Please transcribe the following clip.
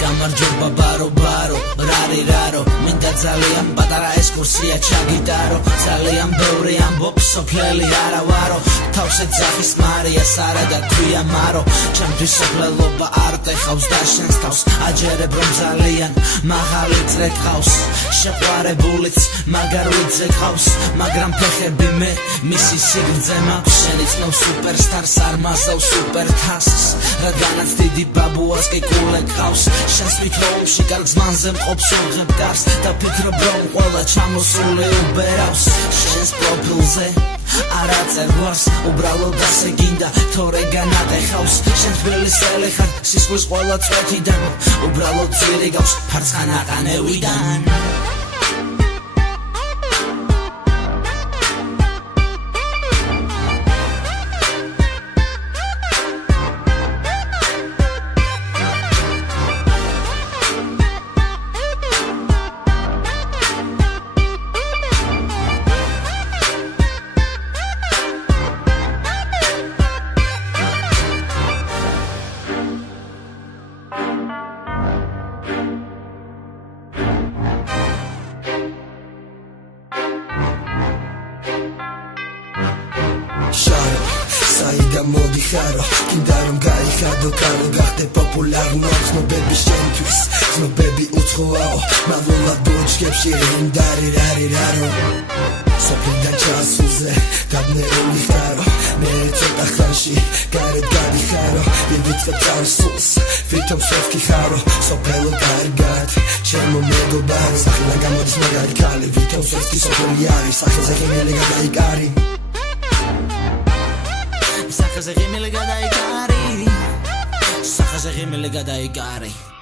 გამარჯობა ბარო ბარო რარი რარო მინდა ძალიან პატარა ესკურსია ჩაგიტარო ძალიან ბევრი ამბობს სოფლელი არავარო თავზე ძახის მარიას არა გაქვია მარო ჩემთვის სოფლელობა არ ტეხავს და შენს თავს აჯერებ რომ ძალიან მაღალი წრე გყავს შეყვარებულიც მაგარ ვიძე გყავს მაგრამ ფეხები მე მისი სიგრძე მაქვს შენი ცნო სუპერსტარს არ მასავ სუპერ თასს რადგანაც დიდი ბაბუას კი კულე გყავს შენს ვითროუმში კარგ ზმანზე მყოფს ვაღებ დარს და ფიქრობ რომ ყველა ჩამოსული უბერავს შენს პროფილზე არა წერგვარს უბრალოდ ასე გინდა თორე განატეხავს შენ თბილისელი ხარ სისხლის ყველა წვეთიდან უბრალოდ ძირი გავს ფარცხანაყანევიდან მოდი ხარო კიდე რომ გაიხადო კარო გახდე პოპულარნო ცნობები შენთვის ცნობები უცხოაო მალოლა ბოჭკებში რინდარი რარი რარო სოფლიდან ჩასულზე დაბნეული ხარო მე ცოტა ხანში გარეთ გადიხარო ივიწყებ წარსულს ვითომ სოფკი ხარო სოფელო კარგად ჩემო მეგობარი სახელა გამოდის მაგარი ქალი ვითომ სოფკი სოფელი არის სახელზე ღიმილი გადაიკარი Sacha ze gimele gadai kari